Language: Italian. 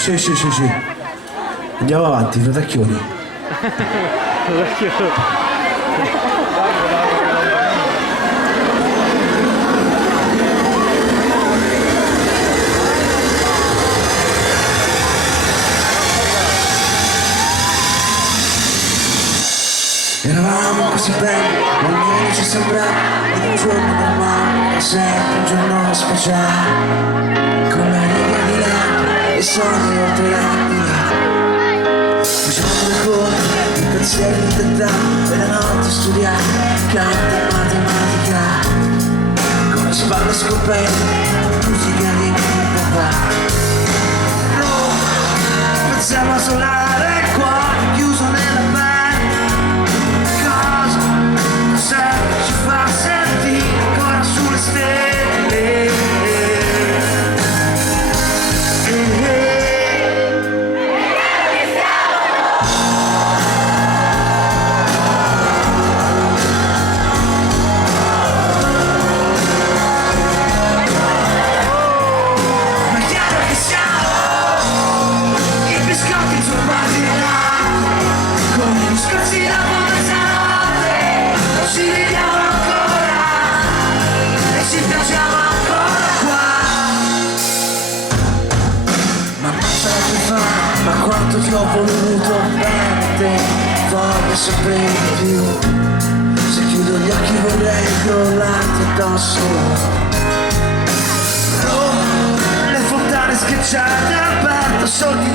Sì, sì, sì, sì. Andiamo avanti, fratacchioni. Eravamo così belli, almeno ci sembra un giorno normale, è sempre un giorno speciale, con la riga di là e sogni oltre la di là. Facciamo le cose, i pensieri di tentare, e la notte studiare, canto e matematica, con le spalle scoperte, musica di papà. Roma, pensiamo a suonare qua, chiuso nella mente. Ci fa sentire ancora sulle stelle. Ma è chiaro che siamo i biscotti turbati là, come gli scozzi da mezzanotte. Ci vediamo ancora e ci piacciamo ancora qua. Ma non ce la puoi fare, ma quanto ti ho voluto bene te, voglio sempre di più. Se chiudo gli occhi vorrei crollarti addosso. Roma, le fontane schiacciate, aperto soldi